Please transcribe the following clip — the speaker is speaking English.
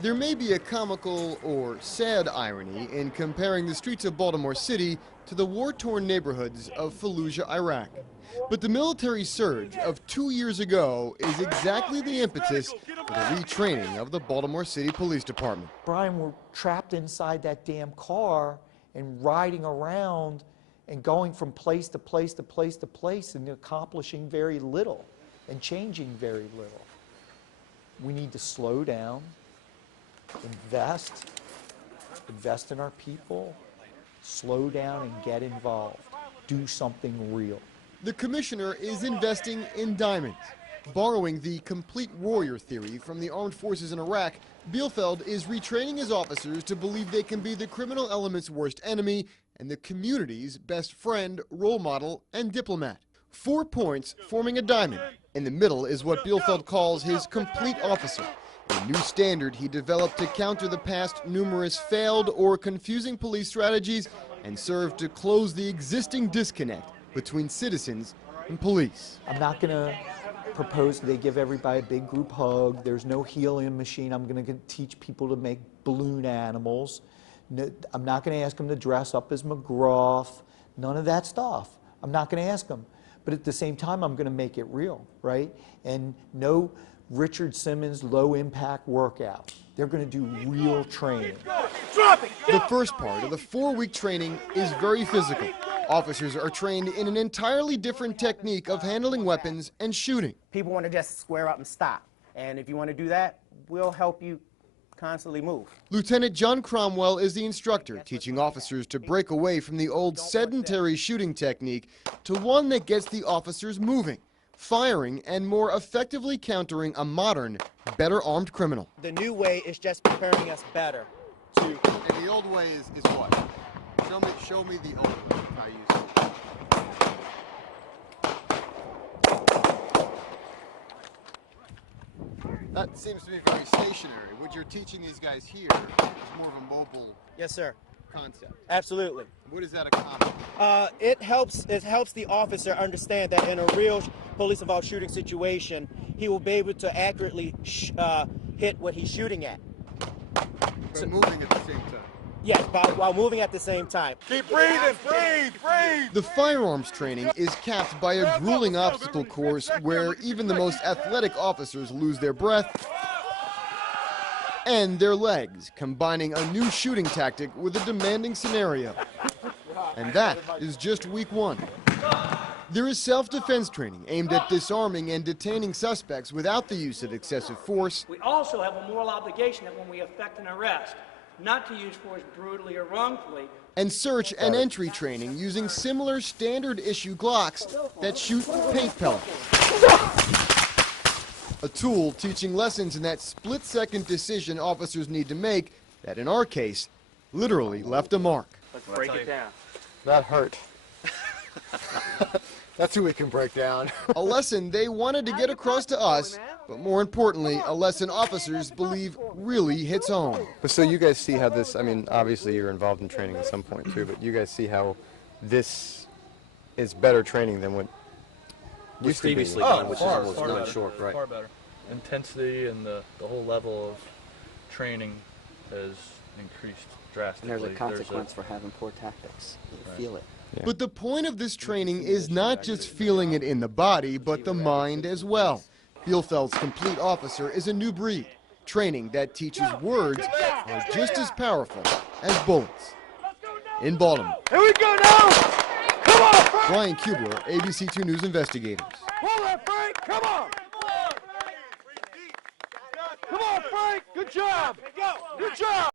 There may be a comical or sad irony in comparing the streets of Baltimore City to the war-torn neighborhoods of Fallujah, Iraq. But the military surge of 2 years ago is exactly the impetus for the retraining of the Baltimore City Police Department. Brian, we're trapped inside that damn car and riding around and going from place to place to place to place and accomplishing very little and changing very little. We need to slow down, invest in our people, slow down and get involved, do something real. The commissioner is investing in diamonds. Borrowing the complete warrior theory from the armed forces in Iraq, Bielfeld is retraining his officers to believe they can be the criminal element's worst enemy and the community's best friend, role model, and diplomat. 4 points forming a diamond. In the middle is what Bielfeld calls his complete officer, a new standard he developed to counter the past numerous failed or confusing police strategies and serve to close the existing disconnect between citizens and police. I'm not going to propose they give everybody a big group hug. There's no helium machine. I'm going to teach people to make balloon animals. No, I'm not going to ask them to dress up as McGruff. None of that stuff. I'm not going to ask them. But at the same time, I'm going to make it real, right? And no Richard Simmons low-impact workout. They're going to do real training. The first part of the 4-week training is very physical. Officers are trained in an entirely different technique of handling weapons and shooting. People want to just square up and stop. And if you want to do that, we'll help you constantly move. Lieutenant John Cromwell is the instructor, teaching officers to break away from the old sedentary shooting technique to one that gets the officers moving, firing, and more effectively countering a modern, better armed criminal. The new way is just preparing us better. And the old way is what? Show me the old way. How you use it. That seems to be very stationary. What you're teaching these guys here is more of a mobile Yes, sir. concept. Absolutely. What does that accomplish? It helps the officer understand that in a real police-involved shooting situation, he will be able to accurately hit what he's shooting at. So moving at the same time. Yes, while moving at the same time. Keep breathing, breathe! The firearms training is capped by a grueling obstacle course where even the most athletic officers lose their breath and their legs, combining a new shooting tactic with a demanding scenario. And that is just week 1. There is self-defense training aimed at disarming and detaining suspects without the use of excessive force. We also have a moral obligation that when we effect an arrest, not to use force brutally or wrongfully. And search and entry training using similar standard issue Glocks that shoot paint pellets. A tool teaching lessons in that split-second decision officers need to make that, in our case, literally left a mark. Let's break it down. That hurt. That's who we can break down. A lesson they wanted to get across to us, but more importantly, a lesson officers believe really hits home. But so you guys see how this, I mean, obviously you're involved in training at some point too, but you guys see how this is better training than what used to be. Previously done, which is far, almost far really better, short, right? Far better. Intensity and the whole level of training has increased drastically. And there's a consequence for having poor tactics. You feel it. Yeah. But the point of this training is not just feeling it in the body, but the mind as well. Bielfeld's complete officer is a new breed, training that teaches words are just as powerful as bullets. In Baltimore. Here we go now! Come on, Frank! Brian Kubler, ABC 2 News Investigators. Pull that, Frank! Come on! Come on, Frank! Good job! Good job!